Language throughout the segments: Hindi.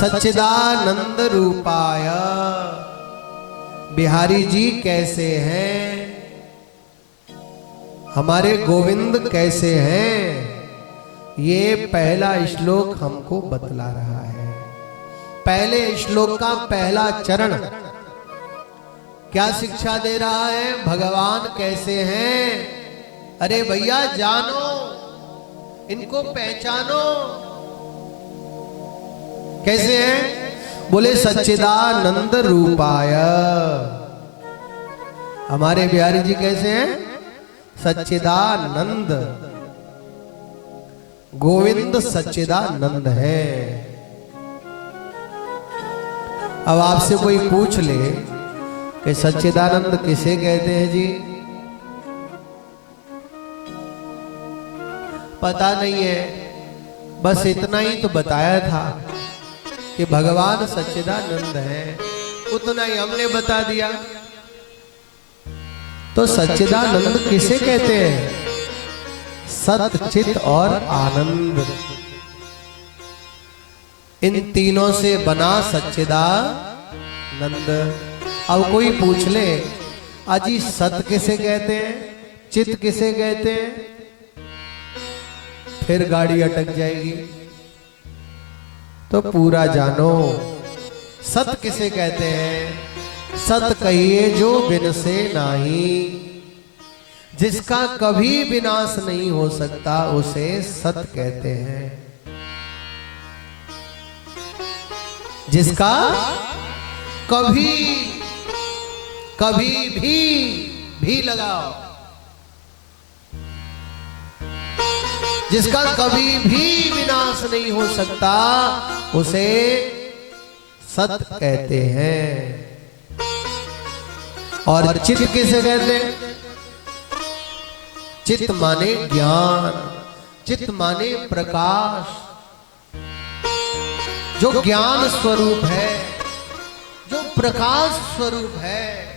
सच्चिदानंद रूपाय। बिहारी जी कैसे हैं, हमारे गोविंद कैसे हैं, ये पहला श्लोक हमको बतला रहा है। पहले श्लोक का पहला चरण क्या शिक्षा दे रहा है? भगवान कैसे हैं? अरे भैया जानो, इनको पहचानो। कैसे हैं? बोले सच्चिदानंद रूपाय। हमारे बिहारी जी कैसे हैं? सच्चिदानंद। गोविंद सच्चिदानंद है। अब आपसे कोई पूछ ले कि सच्चिदानंद किसे कहते हैं जी, पता नहीं है। बस इतना ही तो बताया था कि भगवान सच्चिदानंद है, उतना ही हमने बता दिया। तो सच्चिदानंद किसे कहते हैं? सत, चित और आनंद, इन तीनों से बना सच्चिदानंद। अब कोई पूछ ले अजी सत किसे कहते हैं, चित किसे कहते हैं, फिर गाड़ी अटक जाएगी। तो पूरा जानो। सत किसे कहते हैं? सत कहिए जो बिन से नाही, जिसका कभी विनाश नहीं हो सकता उसे सत कहते हैं। जिसका कभी भी लगाओ, जिसका कभी भी विनाश नहीं हो सकता उसे सत कहते हैं। और चित किसे कहते हैं? चित माने ज्ञान, चित माने प्रकाश, जो ज्ञान स्वरूप है, जो प्रकाश स्वरूप है।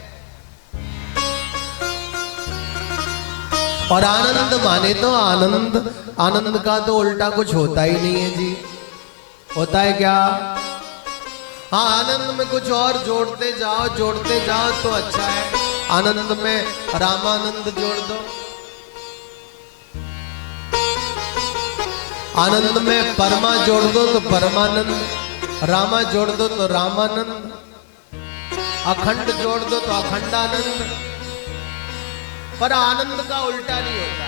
और आनंद माने तो आनंद, आनंद का तो उल्टा कुछ होता ही नहीं है जी। होता है क्या? हाँ, आनंद में कुछ और जोड़ते जाओ तो अच्छा है। आनंद में रामानंद जोड़ दो, आनंद में परमा जोड़ दो तो परमानंद, रामा जोड़ दो तो रामानंद, अखंड जोड़ दो तो अखंडानंद। पर आनंद का उल्टा नहीं होता,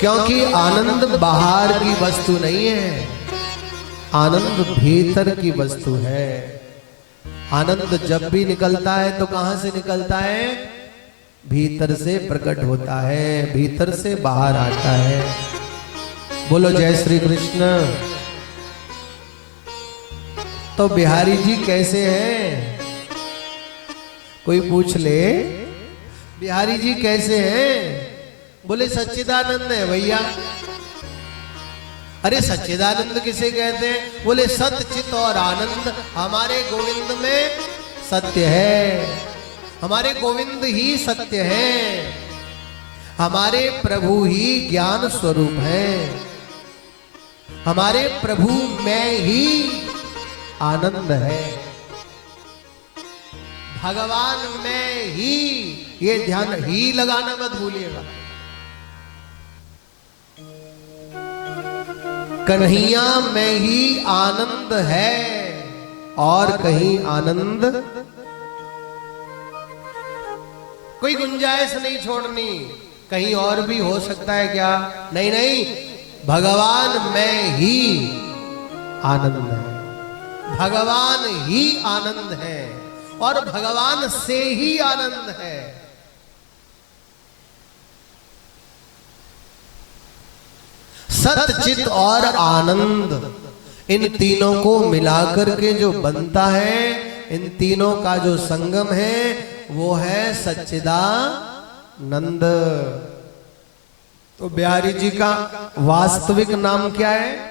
क्योंकि आनंद बाहर की वस्तु नहीं है, आनंद भीतर की वस्तु है। आनंद जब भी निकलता है तो कहां से निकलता है? भीतर से प्रकट होता है, भीतर से बाहर आता है। बोलो जय श्री कृष्ण। तो बिहारी जी कैसे हैं? कोई पूछ ले बिहारी जी कैसे हैं? बोले सच्चिदानंद है भैया। अरे सच्चिदानंद किसे कहते हैं? बोले सत, चित और आनंद। हमारे गोविंद में सत्य है, हमारे गोविंद ही सत्य है, हमारे प्रभु ही ज्ञान स्वरूप है, हमारे प्रभु में ही आनंद है, भगवान में ही। ये ध्यान ही लगाना मत भूलिएगा। कन्हैया में ही आनंद है और कहीं आनंद कोई गुंजाइश नहीं छोड़नी। कहीं और भी हो सकता है क्या? नहीं नहीं, भगवान में ही आनंद है, भगवान ही आनंद है और भगवान से ही आनंद है। सत, चित और आनंद, इन तीनों को मिलाकर के जो बनता है, इन तीनों का जो संगम है वो है सच्चिदानंद। तो बिहारी जी का वास्तविक नाम क्या है?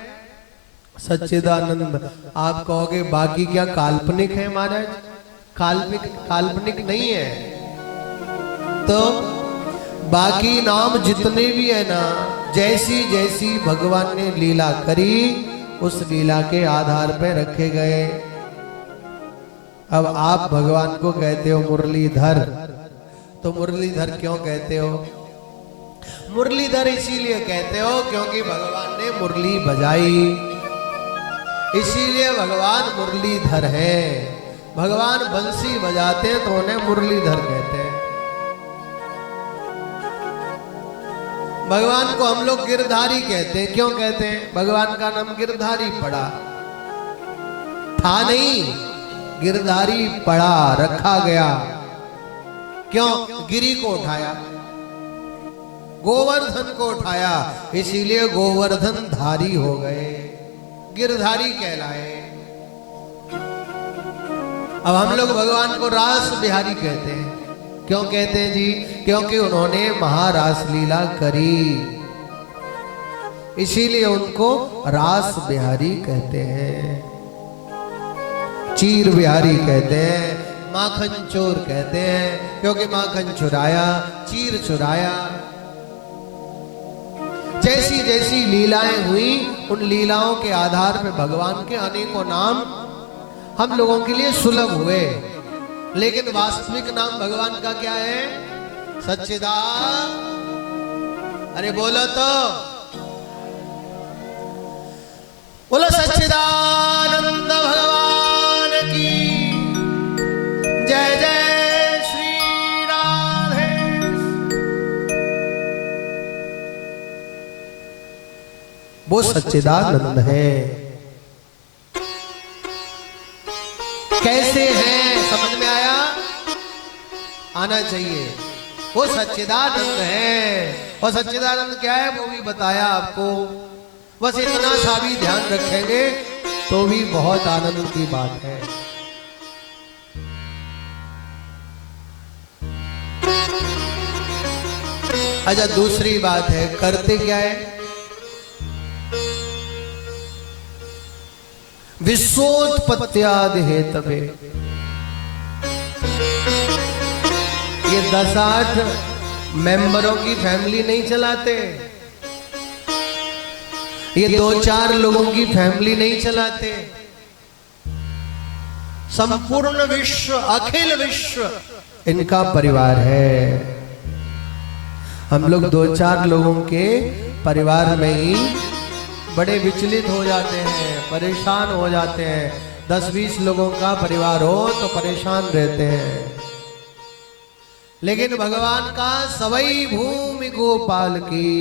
सच्चिदानंद। आप कहोगे बाकी क्या काल्पनिक है महाराज? काल्पनिक नहीं है। तो बाकी नाम जितने भी है ना, जैसी जैसी भगवान ने लीला करी उस लीला के आधार पे रखे गए। अब आप भगवान को कहते हो मुरलीधर, तो मुरलीधर क्यों कहते हो? मुरलीधर इसीलिए कहते हो क्योंकि भगवान ने मुरली बजाई, इसीलिए भगवान मुरलीधर है। भगवान बंसी बजाते हैं तो उन्हें मुरलीधर कहते हैं। भगवान को हम लोग गिरधारी कहते हैं। क्यों कहते हैं? भगवान का नाम गिरधारी पड़ा था नहीं, गिरधारी पड़ा, रखा गया। क्यों? गिरी को उठाया, गोवर्धन को उठाया, इसीलिए गोवर्धन धारी हो गए, गिरधारी कहलाए। अब हम लोग भगवान को रास बिहारी कहते हैं। क्यों कहते हैं जी? क्योंकि उन्होंने महारास लीला करी, इसीलिए उनको रास बिहारी कहते हैं। चीर बिहारी कहते हैं, माखन चोर कहते हैं, क्योंकि माखन चुराया, चीर चुराया। जैसी जैसी लीलाएं हुई, उन लीलाओं के आधार पर भगवान के अनेकों नाम हम लोगों के लिए सुलभ हुए, लेकिन वास्तविक नाम भगवान का क्या है? सच्चिदानंद। अरे बोलो तो, बोलो सच्चिदानंद भगवान की जय जय श्री राधे। वो सच्चिदानंद है। कैसे है? समझ में आया? आना चाहिए। वो सच्चिदानंद है। और सच्चिदानंद क्या है वो भी बताया आपको। बस इतना सा भी ध्यान रखेंगे तो भी बहुत आनंद की बात है। अच्छा, दूसरी बात है, करते क्या है? विश्वोत्पत्त्यादि हेतवे। ये 10-8 मेंबरों की फैमिली नहीं चलाते, ये 2-4 लोगों की फैमिली नहीं चलाते। संपूर्ण विश्व, अखिल विश्व इनका परिवार है। हम लोग 2-4 लोगों के परिवार में ही बड़े विचलित हो जाते हैं, परेशान हो जाते हैं। 10-20 लोगों का परिवार हो तो परेशान रहते हैं। लेकिन भगवान का सवई भूमि गोपाल की,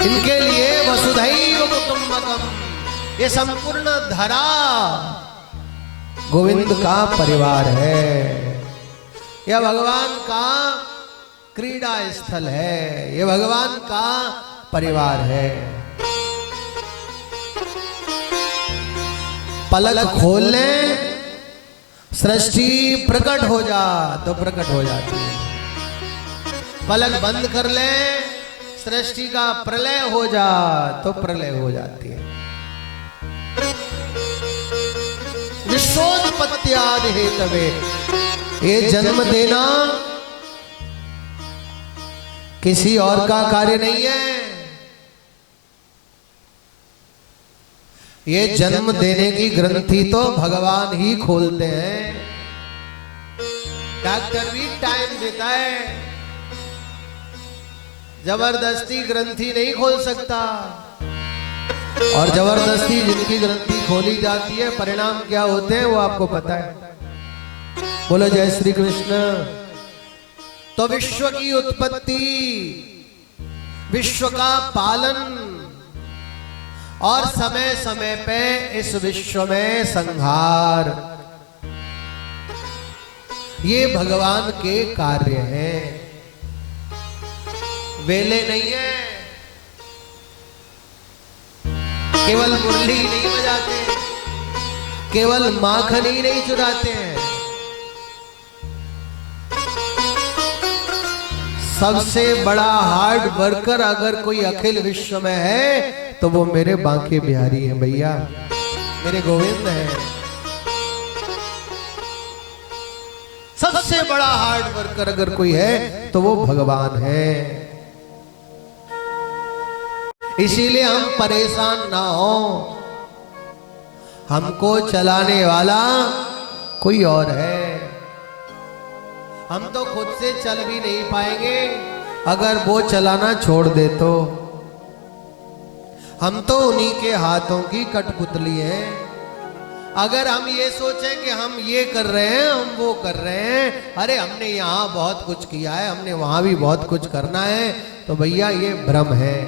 इनके लिए वसुधैव कुटुंबकम, ये संपूर्ण धरा गोविंद का परिवार है। यह भगवान का क्रीड़ा स्थल है, यह भगवान का परिवार है। पलक खोल ले, सृष्टि प्रकट हो जा तो प्रकट हो जाती है। पलक बंद कर ले, सृष्टि का प्रलय हो जा तो प्रलय हो जाती है। विश्वोत्पत्त्यादि हेतवे, ये जन्म देना किसी और का कार्य नहीं है। ये जन्म देने की ग्रंथि तो भगवान ही खोलते हैं। डॉक्टर भी टाइम देता है, जबरदस्ती ग्रंथि नहीं खोल सकता। और जबरदस्ती जिनकी ग्रंथि खोली जाती है, परिणाम क्या होते हैं वो आपको पता है। बोलो जय श्री कृष्ण। तो विश्व की उत्पत्ति, विश्व का पालन और समय समय पे इस विश्व में संहार, ये भगवान के कार्य हैं, वेले नहीं है। केवल मुरली नहीं बजाते, केवल माखन ही नहीं चुराते हैं। सबसे बड़ा हार्ड वर्कर अगर कोई अखिल विश्व में है तो वो मेरे बांके बिहारी हैं भैया, मेरे गोविंद हैं। सबसे सबसे बड़ा हार्ड वर्कर अगर कोई है तो वो भगवान है। इसीलिए हम परेशान ना हो, हमको चलाने वाला कोई और है। हम तो खुद से चल भी नहीं पाएंगे अगर वो चलाना छोड़ दे तो। हम तो उन्हीं के हाथों की कठपुतली है। अगर हम ये सोचें कि हम ये कर रहे हैं, हम वो कर रहे हैं, अरे हमने यहाँ बहुत कुछ किया है, हमने वहां भी बहुत कुछ करना है, तो भैया ये भ्रम है।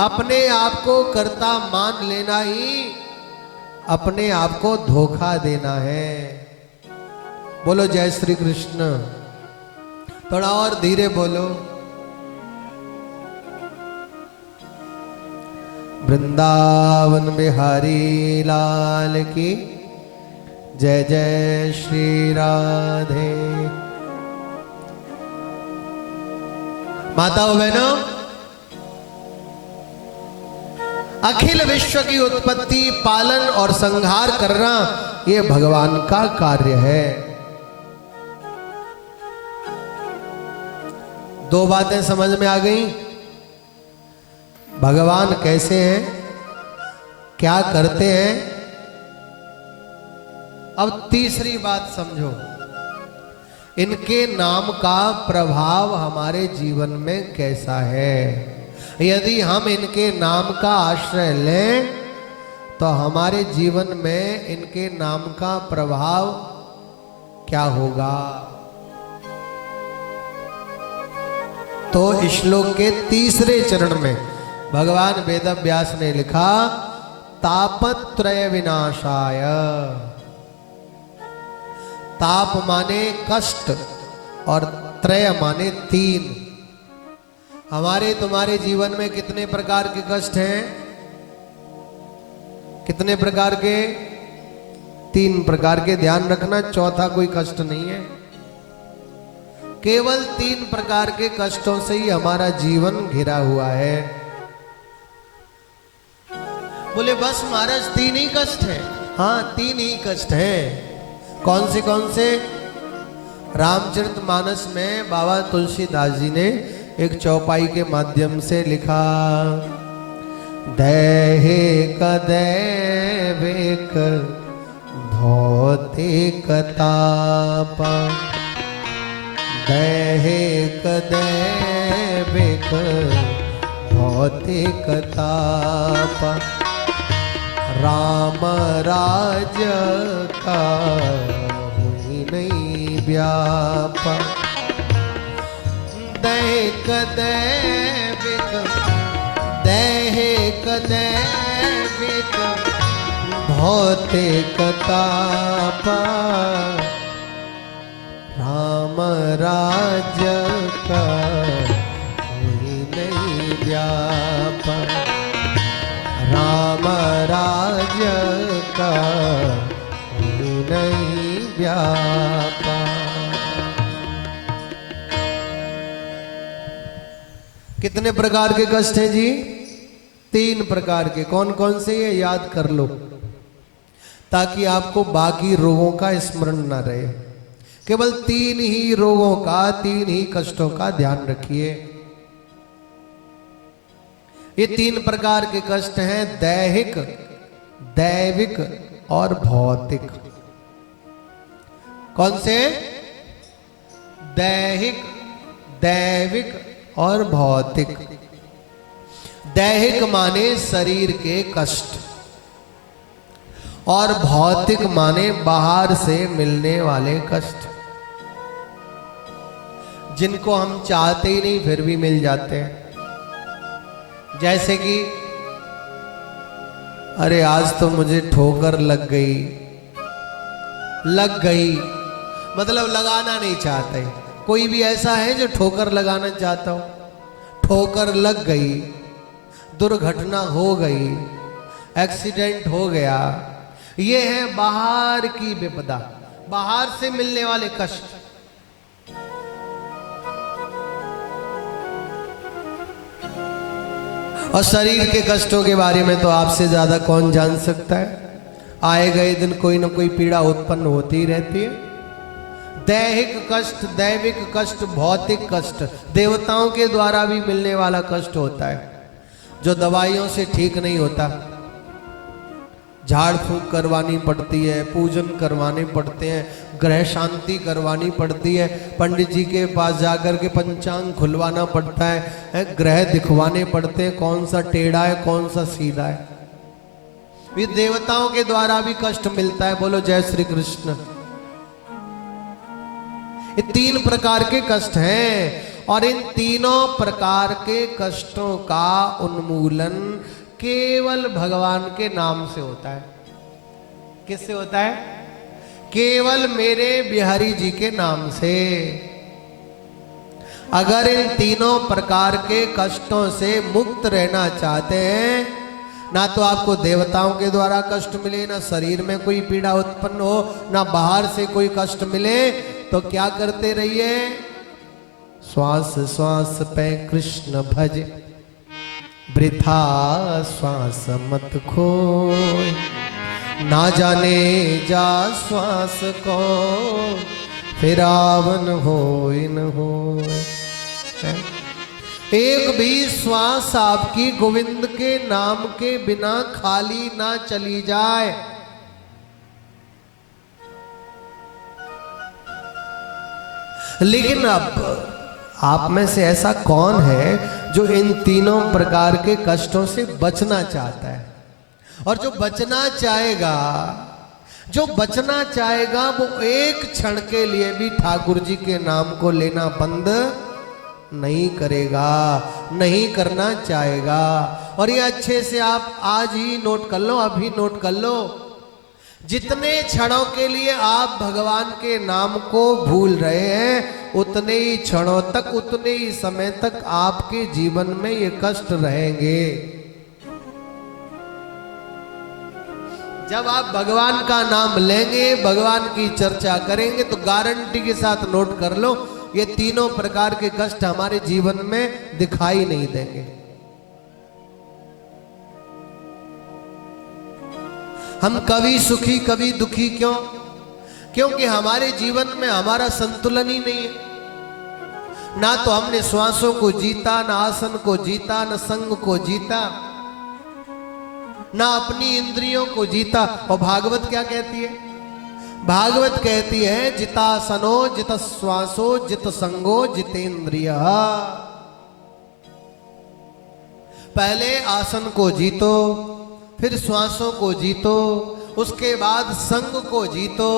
अपने आप को कर्ता मान लेना ही अपने आप को धोखा देना है। बोलो जय श्री कृष्ण। थोड़ा और धीरे बोलो। वृंदावन बिहारी लाल की जय जय श्री राधे। माताओं बहनों, अखिल विश्व की उत्पत्ति, पालन और संहार करना ये भगवान का कार्य है। दो बातें समझ में आ गई। भगवान कैसे हैं, क्या करते हैं। अब तीसरी बात समझो, इनके नाम का प्रभाव हमारे जीवन में कैसा है। यदि हम इनके नाम का आश्रय लें तो हमारे जीवन में इनके नाम का प्रभाव क्या होगा। तो श्लोक के तीसरे चरण में भगवान वेदव्यास ने लिखा, तापत्रय विनाशाय। ताप माने कष्ट और त्रय माने तीन। हमारे तुम्हारे जीवन में कितने प्रकार के कष्ट हैं? कितने प्रकार के? तीन प्रकार के। ध्यान रखना, चौथा कोई कष्ट नहीं है। केवल तीन प्रकार के कष्टों से ही हमारा जीवन घिरा हुआ है। बोले बस महाराज तीन ही कष्ट है? हाँ, तीन ही कष्ट है। कौन से कौन से? रामचरितमानस में बाबा तुलसीदास जी ने एक चौपाई के माध्यम से लिखा, दैहिक दैविक भौतिक ताप, दैहिक दैविक भौतिक ताप, राम राज्य का हुई नहीं व्याप। दैहिक दैविक दैहिक दैविक भौतिक ताप, राम राज्य का हुई नहीं व्याप, राम राज्य का हुई नहीं व्याप। कितने प्रकार के कष्ट हैं जी? तीन प्रकार के। कौन कौन से? ये याद कर लो ताकि आपको बाकी रोगों का स्मरण ना रहे। केवल तीन ही रोगों का, तीन ही कष्टों का ध्यान रखिए। ये तीन प्रकार के कष्ट हैं, दैहिक, दैविक और भौतिक। कौन से? दैहिक, दैविक और भौतिक। दैहिक माने शरीर के कष्ट और भौतिक माने बाहर से मिलने वाले कष्ट, जिनको हम चाहते ही नहीं फिर भी मिल जाते हैं। जैसे कि अरे आज तो मुझे ठोकर लग गई, लग गई मतलब लगाना नहीं चाहते। कोई भी ऐसा है जो ठोकर लगाना चाहता हो? ठोकर लग गई, दुर्घटना हो गई, एक्सीडेंट हो गया, ये है बाहर की विपदा, बाहर से मिलने वाले कष्ट। और शरीर के कष्टों के बारे में तो आपसे ज्यादा कौन जान सकता है। आए गए दिन कोई ना कोई पीड़ा उत्पन्न होती ही रहती है। दैहिक कष्ट, दैविक कष्ट, भौतिक कष्ट, देवताओं के द्वारा भी मिलने वाला कष्ट होता है जो दवाइयों से ठीक नहीं होता। झाड़ फूंक करवानी पड़ती है, पूजन करवाने पड़ते हैं, ग्रह शांति करवानी पड़ती है, पंडित जी के पास जाकर के पंचांग खुलवाना पड़ता है, ग्रह दिखवाने पड़ते हैं कौन सा टेढ़ा है कौन सा सीधा है। ये देवताओं के द्वारा भी कष्ट मिलता है। बोलो जय श्री कृष्ण। ये 3 प्रकार के कष्ट हैं और इन तीनों प्रकार के कष्टों का उन्मूलन केवल भगवान के नाम से होता है। किससे होता है? केवल मेरे बिहारी जी के नाम से। अगर इन तीनों प्रकार के कष्टों से मुक्त रहना चाहते हैं, ना तो आपको देवताओं के द्वारा कष्ट मिले, ना शरीर में कोई पीड़ा उत्पन्न हो, ना बाहर से कोई कष्ट मिले, तो क्या करते रहिए? श्वास श्वास पे कृष्ण भज, वृथा श्वास मत खोय, ना जाने जा श्वास को, फिर आवन होय न होय। एक भी श्वास आपकी गोविंद के नाम के बिना खाली ना चली जाए। लेकिन अब आप में से ऐसा कौन है जो इन तीनों प्रकार के कष्टों से बचना चाहता है? और जो बचना चाहेगा वो एक क्षण के लिए भी ठाकुर जी के नाम को लेना बंद नहीं करेगा, नहीं करना चाहेगा। और ये अच्छे से आप आज ही नोट कर लो, अभी नोट कर लो। जितने क्षणों के लिए आप भगवान के नाम को भूल रहे हैं, उतने ही क्षणों तक, उतने ही समय तक आपके जीवन में ये कष्ट रहेंगे। जब आप भगवान का नाम लेंगे, भगवान की चर्चा करेंगे, तो गारंटी के साथ नोट कर लो, ये तीनों प्रकार के कष्ट हमारे जीवन में दिखाई नहीं देंगे। हम कभी सुखी कभी दुखी क्यों? क्योंकि हमारे जीवन में हमारा संतुलन ही नहीं है। ना तो हमने श्वासों को जीता, ना आसन को जीता, ना संग को जीता, ना अपनी इंद्रियों को जीता। और भागवत क्या कहती है? भागवत कहती है, जितासनो जित श्वासो जित संगो जितेंद्रिय। पहले आसन को जीतो, फिर श्वासों को जीतो, उसके बाद संग को जीतो,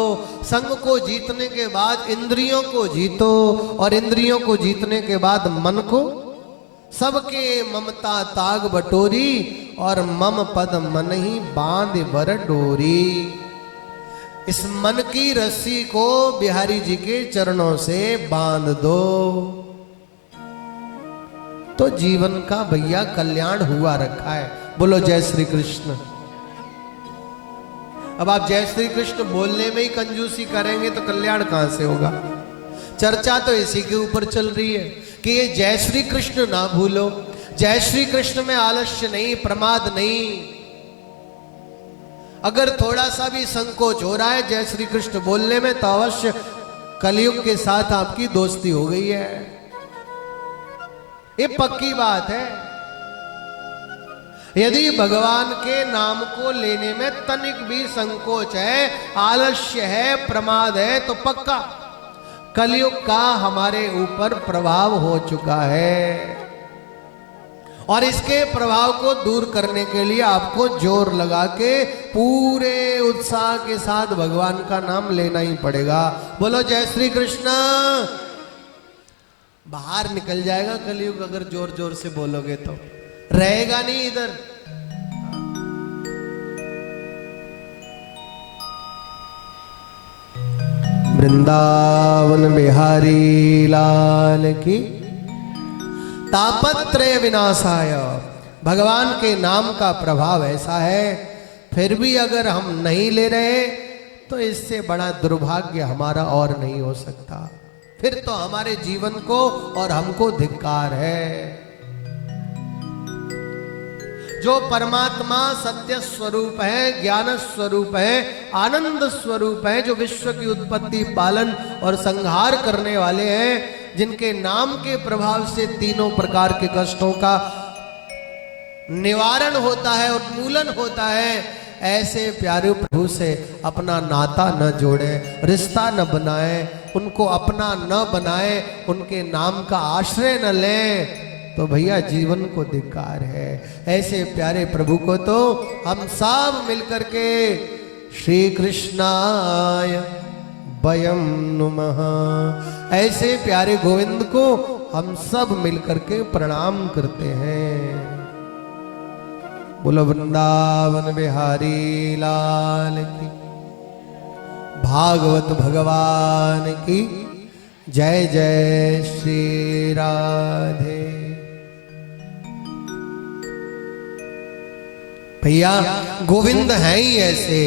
संग को जीतने के बाद इंद्रियों को जीतो, और इंद्रियों को जीतने के बाद मन को। सबके ममता ताग बटोरी, और मम पद मन ही बांध बर डोरी। इस मन की रस्सी को बिहारी जी के चरणों से बांध दो, तो जीवन का भैया कल्याण हुआ रखा है। बोलो जय श्री कृष्ण। अब आप जय श्री कृष्ण बोलने में ही कंजूसी करेंगे तो कल्याण कहां से होगा? चर्चा तो इसी के ऊपर चल रही है कि ये जय श्री कृष्ण ना भूलो। जय श्री कृष्ण में आलस्य नहीं, प्रमाद नहीं। अगर थोड़ा सा भी संकोच हो रहा है जय श्री कृष्ण बोलने में, तो अवश्य कलयुग के साथ आपकी दोस्ती हो गई है। ये पक्की बात है। यदि भगवान के नाम को लेने में तनिक भी संकोच है, आलस्य है, प्रमाद है, तो पक्का कलयुग का हमारे ऊपर प्रभाव हो चुका है। और इसके प्रभाव को दूर करने के लिए आपको जोर लगा के पूरे उत्साह के साथ भगवान का नाम लेना ही पड़ेगा। बोलो जय श्री कृष्ण। बाहर निकल जाएगा कलयुग अगर जोर जोर से बोलोगे तो, रहेगा नहीं इधर। वृंदावन बिहारी लाल की। तापत्रय विनाशाय। भगवान के नाम का प्रभाव ऐसा है, फिर भी अगर हम नहीं ले रहे तो इससे बड़ा दुर्भाग्य हमारा और नहीं हो सकता। फिर तो हमारे जीवन को और हमको धिक्कार है। जो परमात्मा सत्य स्वरूप है, ज्ञान स्वरूप है, आनंद स्वरूप है, जो विश्व की उत्पत्ति, पालन और संहार करने वाले हैं, जिनके नाम के प्रभाव से तीनों प्रकार के कष्टों का निवारण होता है, उन्मूलन होता है, ऐसे प्यारे प्रभु से अपना नाता न जोड़े, रिश्ता न बनाए, उनको अपना न बनाए, उनके नाम का आश्रय न लें, तो भैया जीवन को धिक्कार है। ऐसे प्यारे प्रभु को तो हम सब मिलकर के श्री कृष्णाय वयम नुमः, ऐसे प्यारे गोविंद को हम सब मिलकर के प्रणाम करते हैं। बोलो वृंदावन बिहारी लाल की, भागवत भगवान की जय जय श्री राधे। भैया गोविंद है ही ऐसे,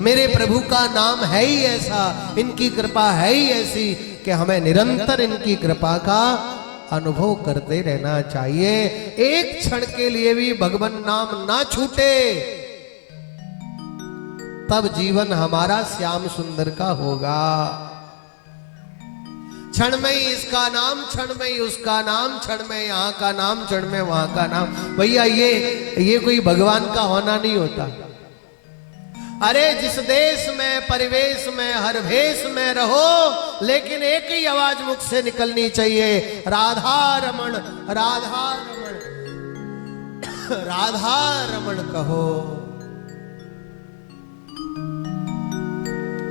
मेरे प्रभु का नाम है ही ऐसा, इनकी कृपा है ही ऐसी कि हमें निरंतर इनकी कृपा का अनुभव करते रहना चाहिए। एक क्षण के लिए भी भगवान नाम ना छूटे, तब जीवन हमारा श्याम सुंदर का होगा। क्षण में ही इसका नाम, क्षण में ही उसका नाम, क्षण में यहाँ का नाम, क्षण में वहां का नाम। भैया ये कोई भगवान का होना नहीं होता। अरे जिस देश में, परिवेश में, हर भेष में रहो, लेकिन एक ही आवाज मुख से निकलनी चाहिए, राधा रमण, राधा रमण, राधा रमण कहो।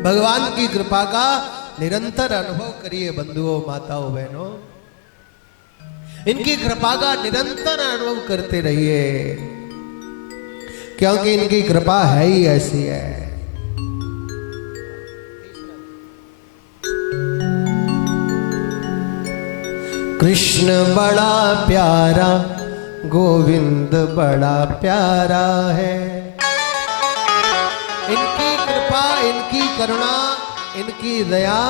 भगवान की कृपा का निरंतर अनुभव करिए बंधुओं, माताओं, बहनों, इनकी कृपा का निरंतर अनुभव करते रहिए, क्योंकि इनकी कृपा है ही ऐसी है। कृष्ण बड़ा प्यारा, गोविंद बड़ा प्यारा है। इनकी कृपा, इनकी करुणा, इनकी दया,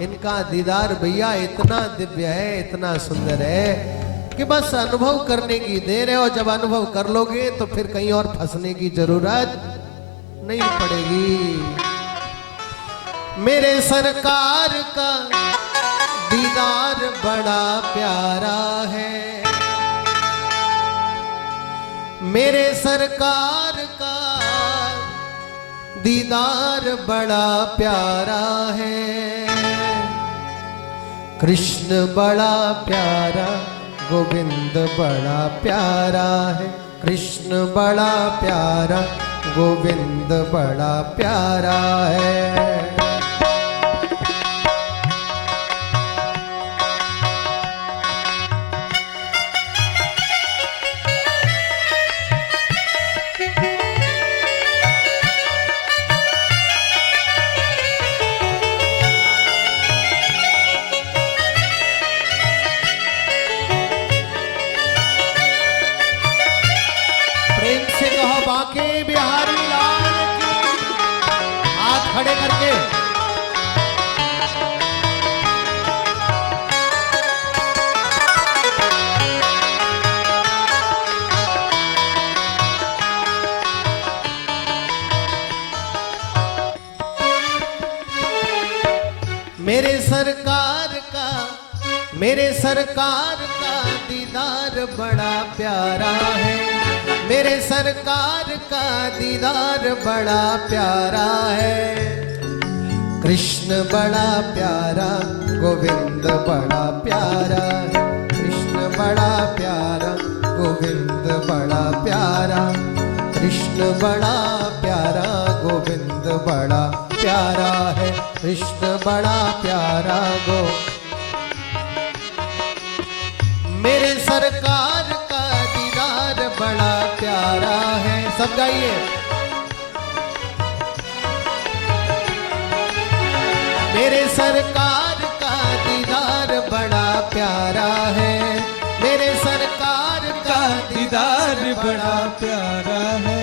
इनका दीदार भैया इतना दिव्य है, इतना सुंदर है कि बस अनुभव करने की देर है। और जब अनुभव कर लोगे तो फिर कहीं और फंसने की जरूरत नहीं पड़ेगी। मेरे सरकार का दीदार बड़ा प्यारा है, मेरे सरकार का दीदार बड़ा प्यारा है। कृष्ण बड़ा प्यारा, गोविंद बड़ा प्यारा है। कृष्ण बड़ा प्यारा, गोविंद बड़ा प्यारा है। खड़े करके मेरे सरकार का दीदार बड़ा प्यारा है। मेरे सरकार का दीदार बड़ा प्यारा है। कृष्ण बड़ा प्यारा, गोविंद बड़ा प्यारा है। कृष्ण बड़ा प्यारा, गोविंद बड़ा प्यारा। कृष्ण बड़ा प्यारा, गोविंद बड़ा प्यारा है। कृष्ण बड़ा प्यारा गो। मेरे सरकार का दीदार बड़ा प्यारा है। सब गाइए। मेरे सरकार का दीदार बड़ा प्यारा है। मेरे सरकार का दीदार बड़ा प्यारा है।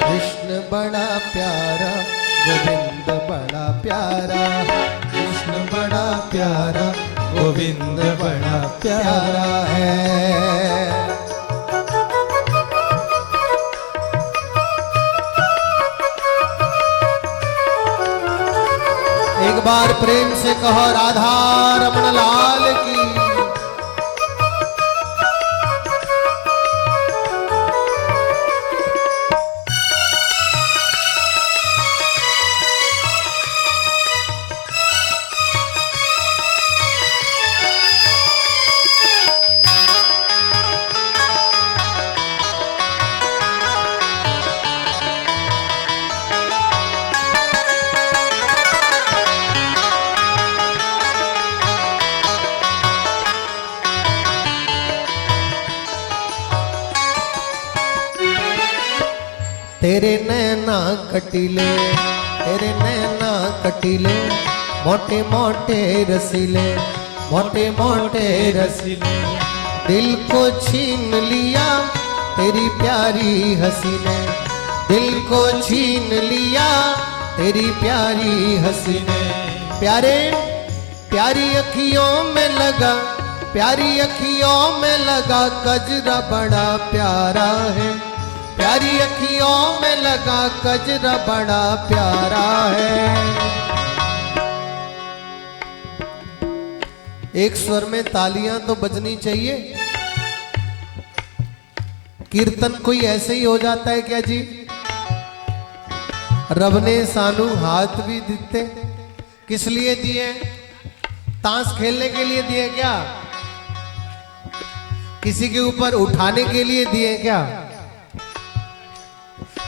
कृष्ण बड़ा प्यारा, गोविंद बड़ा प्यारा। कृष्ण बड़ा प्यारा, गोविंद बड़ा प्यारा है। बार प्रेम से कहो राधा रमण लाल की। तेरे नैना कटीले, तेरे नैना कटीले, मोटे मोटे रसीले, मोटे मोटे रसीले, दिल को छीन लिया तेरी प्यारी हंसी ने, दिल को छीन लिया तेरी प्यारी हंसी ने। प्यारे प्यारी अखियों में लगा, प्यारी अखियों में लगा कजरा बड़ा प्यारा है, प्यारी अखियों में लगा कजरा बड़ा प्यारा है। एक स्वर में तालियां तो बजनी चाहिए। कीर्तन कोई ऐसे ही हो जाता है क्या जी? रब ने सानू हाथ भी दिते, किस लिए दिए? ताश खेलने के लिए दिए क्या? किसी के ऊपर उठाने के लिए दिए क्या?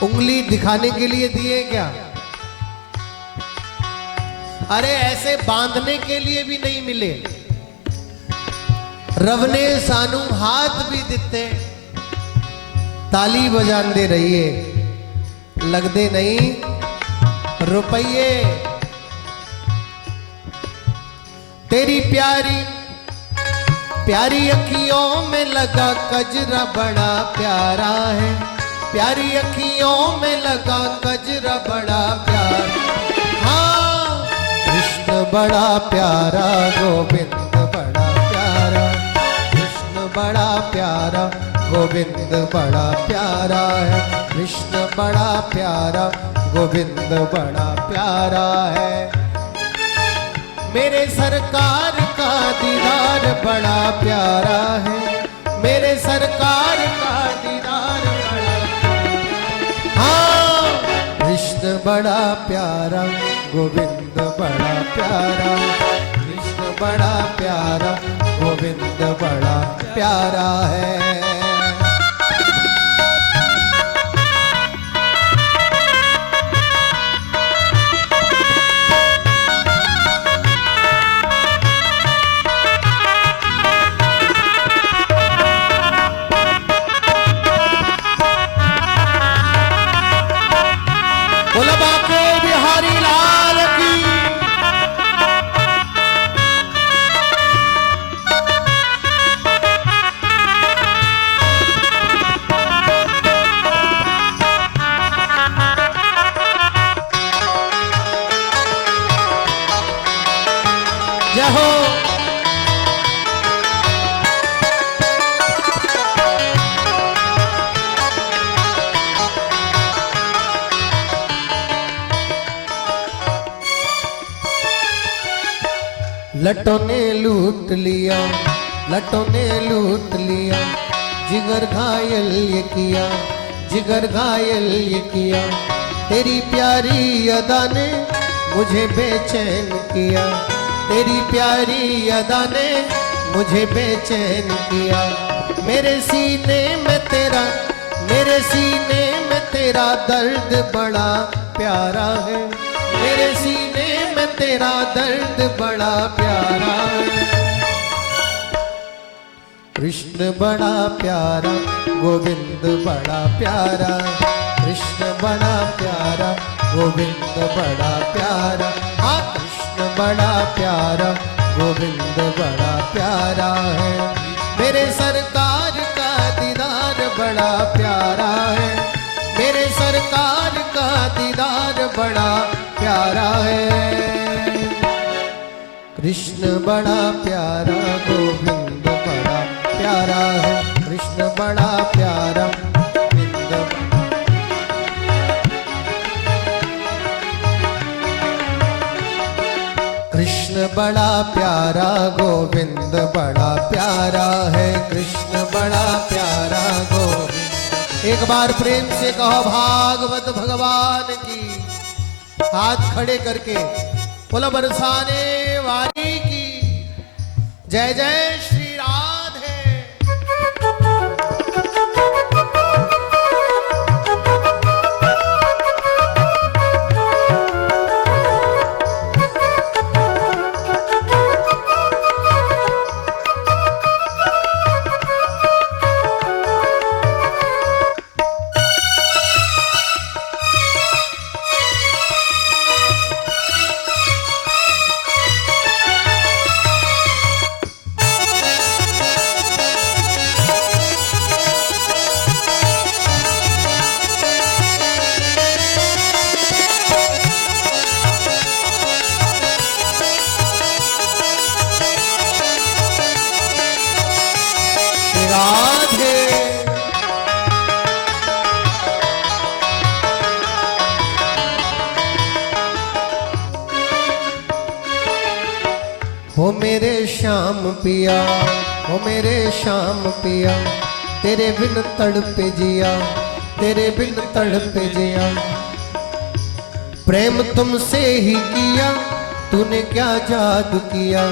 उंगली दिखाने के लिए दिए क्या? अरे ऐसे बांधने के लिए भी नहीं मिले। रब ने सानू हाथ भी दिते, ताली बजाते रहिए, लगदे नहीं रुपये। तेरी प्यारी प्यारी अखियों में लगा कजरा बड़ा प्यारा है, प्यारी अखियों में लगा कजरा बड़ा प्यारा। हाँ कृष्ण बड़ा प्यारा, गोविंद बड़ा प्यारा, कृष्ण बड़ा प्यारा, गोविंद बड़ा प्यारा है, कृष्ण बड़ा प्यारा, गोविंद बड़ा प्यारा है। मेरे सरकार का दीदार बड़ा प्यारा है, मेरे सरकार का दीदार बड़ा, हाँ कृष्ण बड़ा प्यारा, गोविंद बड़ा प्यारा, कृष्ण बड़ा प्यारा, गोविंद बड़ा प्यारा है। जय हो। लटों ने लूट लिया, लटों ने लूट लिया, जिगर घायल ये किया, जिगर घायल ये किया, तेरी प्यारी अदा ने मुझे बेचैन किया, तेरी प्यारी अदा ने मुझे बेचैन किया। मेरे सीने में तेरा, मेरे सीने में तेरा दर्द बड़ा प्यारा है, मेरे सीने में तेरा दर्द बड़ा प्यारा है। कृष्ण बड़ा प्यारा, गोविंद बड़ा प्यारा, कृष्ण बड़ा प्यारा, गोविंद बड़ा प्यारा, हाँ कृष्ण बड़ा प्यारा, गोविंद बड़ा प्यारा है। मेरे सरकार का दीदार बड़ा प्यारा है, मेरे सरकार का दीदार बड़ा प्यारा है। कृष्ण बड़ा प्यारा, गोविंद बड़ा प्यारा है, कृष्ण बड़ा प्यारा, गोविंद। बड़ा प्यारा है, कृष्ण बड़ा प्यारा गोविंद। एक बार प्रेम से कहो भागवत भगवान की। हाथ खड़े करके बोलो बरसाने वाली की जय जय श्री राधे। हो मेरे श्याम पिया, हो मेरे श्याम पिया, तेरे बिन तड़पे जिया, तेरे बिन तड़पे जिया। प्रेम तुमसे ही किया, तूने क्या जादू किया,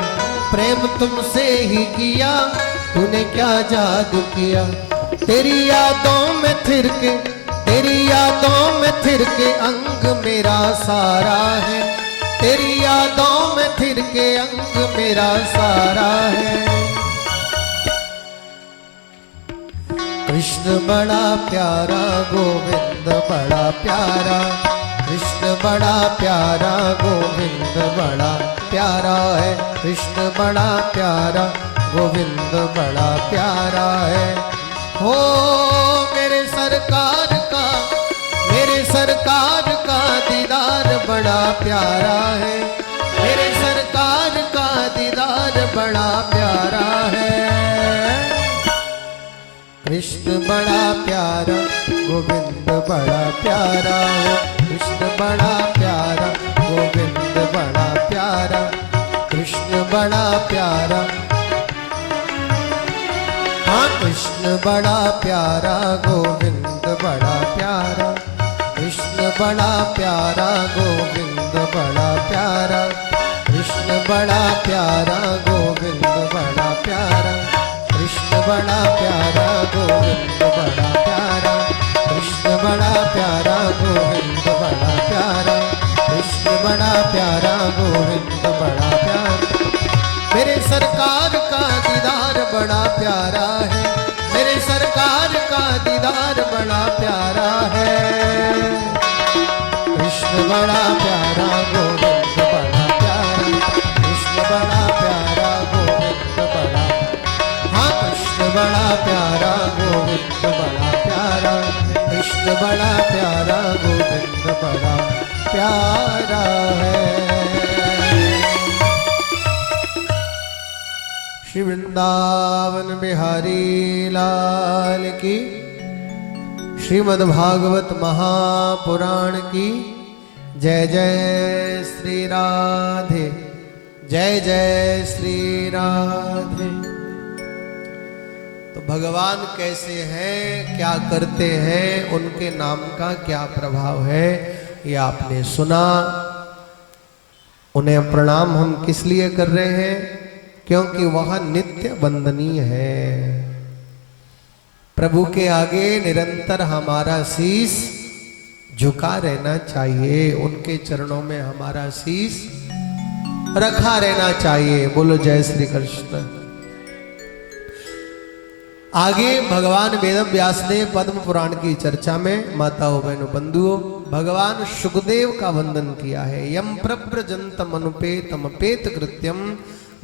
प्रेम तुमसे ही किया, तूने क्या जादू किया। तेरी यादों में थिर के, तेरी यादों में थिर के अंग मेरा सारा है, तेरी यादों में थिर के अंग मेरा सारा है। कृष्ण बड़ा प्यारा, गोविंद बड़ा प्यारा, कृष्ण बड़ा प्यारा, गोविंद बड़ा प्यारा है, कृष्ण बड़ा प्यारा, गोविंद बड़ा प्यारा है। हो मेरे सरकार का, मेरे सरकार का दीदार बड़ा प्यारा है, मेरे सरकार का दीदार बड़ा प्यारा है। कृष्ण बड़ा प्यारा, गोविंद बड़ा प्यारा है, कृष्ण बड़ा प्यारा, गोविंद बड़ा प्यारा, कृष्ण बड़ा प्यारा। हाँ कृष्ण बड़ा प्यारा, गोविंद बड़ा प्यारा, कृष्ण बड़ा प्यारा, गोविंद बड़ा प्यारा, कृष्ण बड़ा प्यारा, गोविंद बड़ा प्यारा, कृष्ण बड़ा प्यारा, गोविंद बड़ा प्यारा, कृष्ण बड़ा प्यारा, गोविंद बड़ा प्यारा, कृष्ण बड़ा प्यारा, गोविंद बड़ा प्यारा। मेरे सरकार का दीदार बड़ा प्यारा है, मेरे सरकार का दीदार बड़ा प्यारा है। कृष्ण बड़ा प्यारा, गोविंद बड़ा प्यारा, कृष्ण बड़ा प्यारा, गोविंद बड़ा। हाँ कृष्ण बड़ा प्यारा, गोविंद बड़ा प्यारा, कृष्ण बड़ा प्यारा, गोविंद बड़ा प्यारा है। श्री वृंदावन बिहारी लाल की, श्रीमद् भागवत महापुराण की जय जय श्री राधे, जय जय श्री राधे। तो भगवान कैसे हैं, क्या करते हैं, उनके नाम का क्या प्रभाव है, ये आपने सुना। उन्हें प्रणाम हम किस लिए कर रहे हैं, क्योंकि वह नित्य वंदनीय है। प्रभु के आगे निरंतर हमारा शीश झुका रहना चाहिए, उनके चरणों में हमारा शीश रखा रहना चाहिए। बोलो जय श्री कृष्ण। आगे भगवान वेद व्यास ने पद्म पुराण की चर्चा में माताओं बहनों बंधुओं भगवान सुखदेव का वंदन किया है। यम प्रव्रजंतम अनुपेतम पेत कृत्यम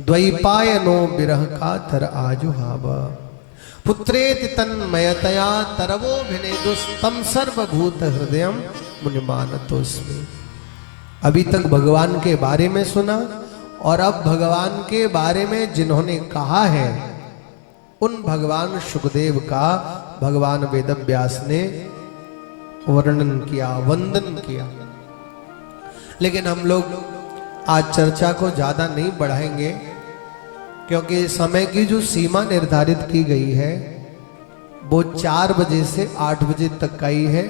द्वैपायनो विरह का तर आजुहाव पुत्रेति तन्मयतया तरवो भिनेदुस्तम सर्वभूत हृदयम मुनिमानतोस्मि। अभी तक भगवान के बारे में सुना और अब भगवान के बारे में जिन्होंने कहा है उन भगवान सुखदेव का भगवान वेदव्यास ने वर्णन किया, वंदन किया। लेकिन हम लोग आज चर्चा को ज्यादा नहीं बढ़ाएंगे, क्योंकि समय की जो सीमा निर्धारित की गई है वो 4 बजे से 8 बजे तक का ही है।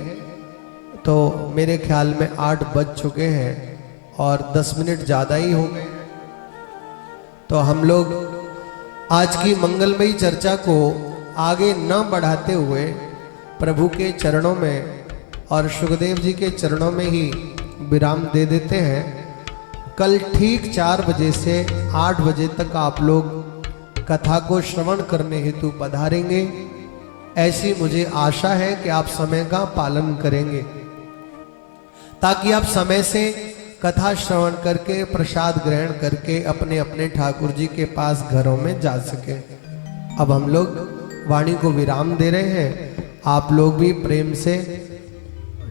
तो मेरे ख्याल में 8 बज चुके हैं और 10 मिनट ज़्यादा ही हो गए। तो हम लोग आज की मंगलमयी चर्चा को आगे न बढ़ाते हुए प्रभु के चरणों में और सुखदेव जी के चरणों में ही विराम दे देते हैं। कल ठीक 4 बजे से 8 बजे तक आप लोग कथा को श्रवण करने हेतु पधारेंगे। ऐसी मुझे आशा है कि आप समय का पालन करेंगे, ताकि आप समय से कथा श्रवण करके प्रसाद ग्रहण करके अपने अपने ठाकुर जी के पास घरों में जा सके। अब हम लोग वाणी को विराम दे रहे हैं। आप लोग भी प्रेम से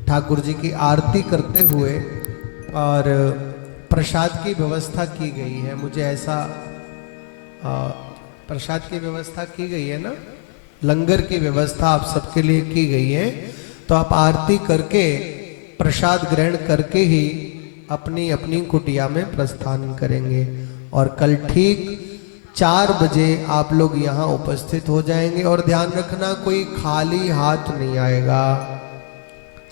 ठाकुर जी की आरती करते हुए, और प्रसाद की व्यवस्था की गई है, मुझे ऐसा प्रसाद की व्यवस्था की गई है ना, लंगर की व्यवस्था आप सबके लिए की गई है। तो आप आरती करके प्रसाद ग्रहण करके ही अपनी अपनी कुटिया में प्रस्थान करेंगे। और कल ठीक 4 बजे आप लोग यहाँ उपस्थित हो जाएंगे। और ध्यान रखना, कोई खाली हाथ नहीं आएगा।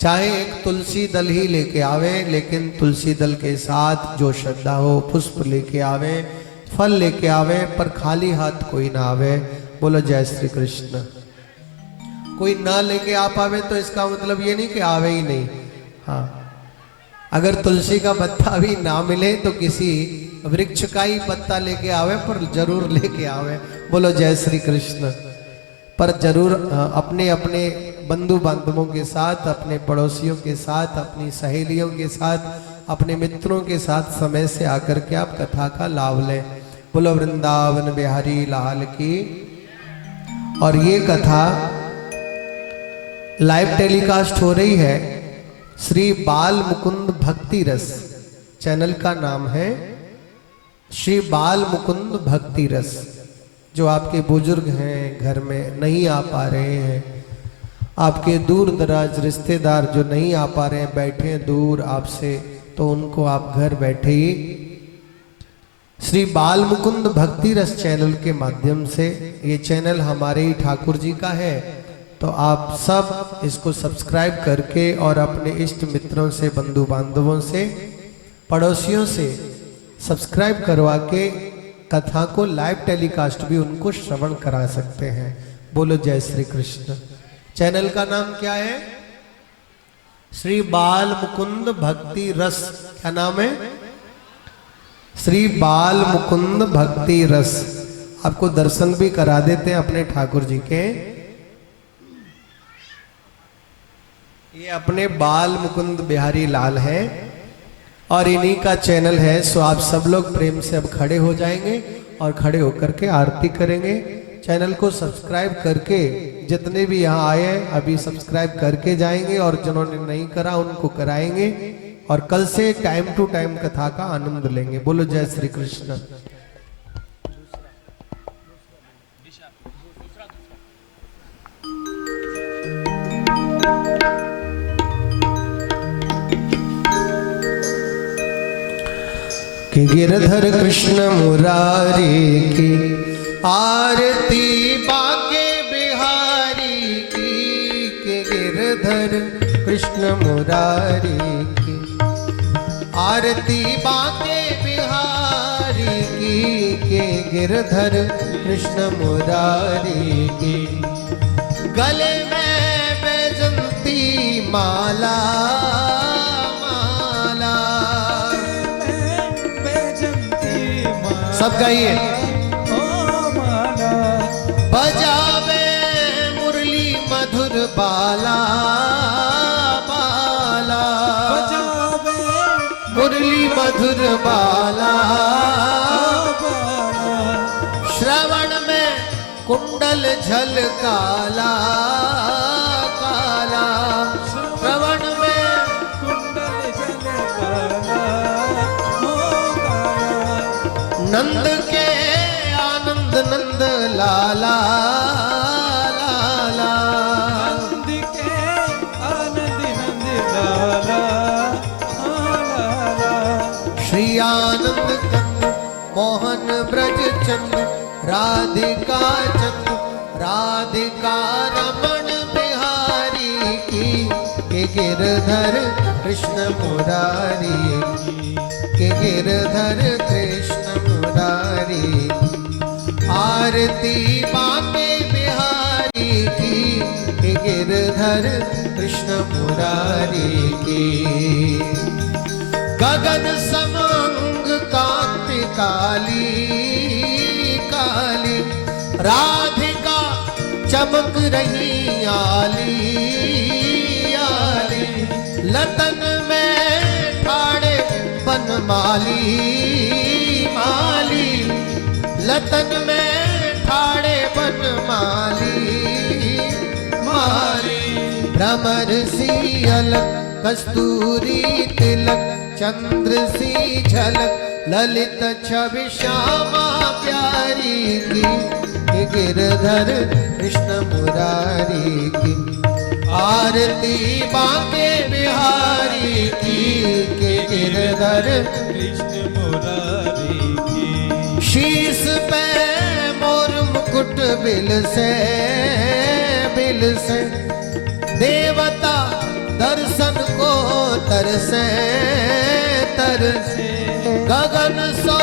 चाहे एक तुलसी दल ही लेके आवे, लेकिन तुलसी दल के साथ जो श्रद्धा हो पुष्प लेके आवे, फल लेके आवे, पर खाली हाथ कोई ना आवे। बोलो जय श्री कृष्ण। कोई ना लेके आ पावे तो इसका मतलब ये नहीं कि आवे ही नहीं। हाँ, अगर तुलसी का पत्ता भी ना मिले तो किसी वृक्ष का ही पत्ता लेके आवे, पर जरूर लेके आवे। बोलो जय श्री कृष्ण। पर जरूर अपने अपने बंधु बांधवों के साथ, अपने पड़ोसियों के साथ, अपनी सहेलियों के साथ, अपने मित्रों के साथ समय से आकर के आप कथा का लाभ लें। बोलो वृंदावन बिहारी लाल की। और ये कथा लाइव टेलीकास्ट हो रही है श्री बाल मुकुंद भक्ति रस, चैनल का नाम है श्री बाल मुकुंद भक्ति रस। जो आपके बुजुर्ग हैं, घर में नहीं आ पा रहे हैं, आपके दूर दराज रिश्तेदार जो नहीं आ पा रहे हैं, बैठे हैं दूर आपसे, तो उनको आप घर बैठे ही श्री बाल मुकुंद भक्ति रस चैनल के माध्यम से, ये चैनल हमारे ही ठाकुर जी का है, तो आप सब इसको सब्सक्राइब करके और अपने इष्ट मित्रों से, बंधु बांधवों से, पड़ोसियों से सब्सक्राइब करवा के कथा को लाइव टेलीकास्ट भी उनको श्रवण करा सकते हैं। बोलो जय श्री कृष्ण। चैनल का नाम क्या है? श्री बाल मुकुंद भक्ति रस। क्या नाम है? श्री बाल मुकुंद भक्ति रस। आपको दर्शन भी करा देते हैं अपने ठाकुर जी के। ये अपने बाल मुकुंद बिहारी लाल हैं और इन्हीं का चैनल है। सो आप सब लोग प्रेम से अब खड़े हो जाएंगे और खड़े होकर के आरती करेंगे। चैनल को सब्सक्राइब करके जितने भी यहाँ आए हैं अभी सब्सक्राइब करके जाएंगे, और जिन्होंने नहीं करा उनको कराएंगे, और कल से टाइम टू टाइम कथा का आनंद लेंगे। बोलो जय श्री कृष्ण। कि गिरधर कृष्ण मुरारी की आरती बाके बिहारी की, कि गिरधर कृष्ण मुरारी की आरती बाके बिहारी की, कि गिरधर कृष्ण मुरारी की। गले में बैजंती माला, सब गाइए। बजावे मुरली मधुर बाला, बाला बजावे मुरली मधुर बाला। श्रवण में कुंडल झल काला, काला श्रवण में कुंडल झल काला। नंद के आनंद नंद लाला, लाला नंद के आनंद नंद लाला, लाला। श्री आनंद कंद मोहन ब्रज चंद राधिका चंद्र राधिका रमण बिहारी की के गिरधर कृष्ण मुरारी के गिरधर कृष्ण मुरारी आरती बाके बिहारी की के गिरधर कृष्ण मुरारी की गगन समंग कांति काली काली राधिका चमक रही आली आली लतन में ठाड़े बनमाली माली लतन में ठाड़े बनमाली माली भ्रमर सी अलग कस्तूरी तिलक चंद्र सी झलक ललित छवि श्यामा प्यारी की गिरधर कृष्ण मुरारी की आरती बाके बिहारी की गिरधर कृष्ण मुरारी की शीस पे मोर मुकुट बिल से देवता दर्शन को तरसे तरसे गगन सो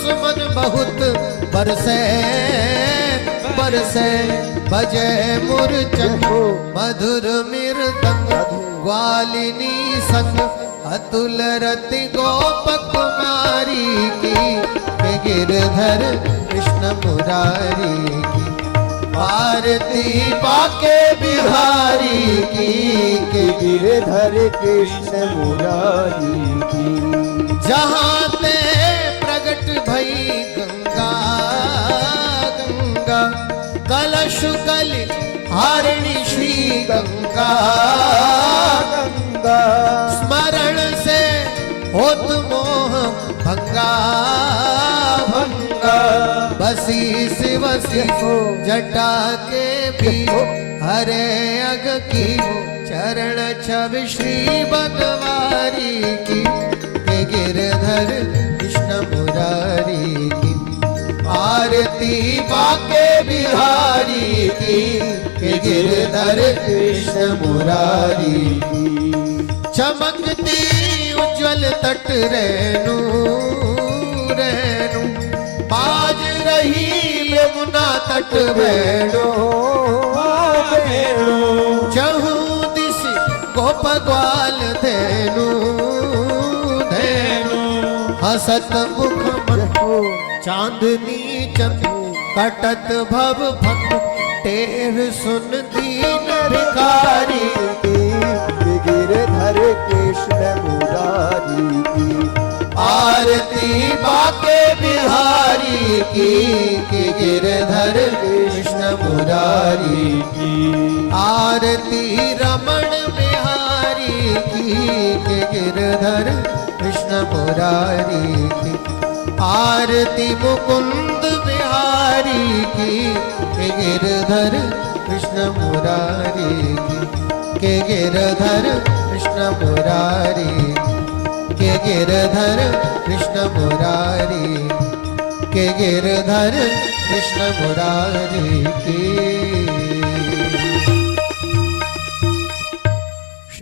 सुमन बहुत बरसे बरसे बजे मूर्छन मधुर मृदंग ग्वालिनी संग अतुल रति गोप कुमारी की गिरधर कृष्ण मुरारी की आरती बाके बिहारी की गिरधर कृष्ण मुरारी की जहाँ ते प्रगट भई गंगा गंगा कलश कलि हारिणी श्री गंगा गंगा स्मरण से होत मोह भंगा भंगा बसी शिवसी जटा के भी हरे अग की चरण छवि श्री बनवारी की गिरधर कृष्ण मुरारी की आरती बाके बिहारी की गिरधर कृष्ण मुरारी की चमकती उज्जवल तट रेणु रेणु बाज रही यमुना तट वेणु चहु दिश गोप ग्वाल धेनु धेनु हसत मुख मन चांदनी चंद कटत भव भक्त टेर सुन दीन भिखारी गिरधर कृष्ण मुरारी की आरती बाके बिहारी की गिरधर कृष्ण मुरारी की आरती रमण बिहारी की गिरधर कृष्ण मुरारी की आरती मुकुंद बिहारी की गिरधर कृष्ण मुरारी की गिरधर कृष्ण मुरारी के गिरधर कृष्ण मुरारी के गिरधर कृष्ण मुरारी की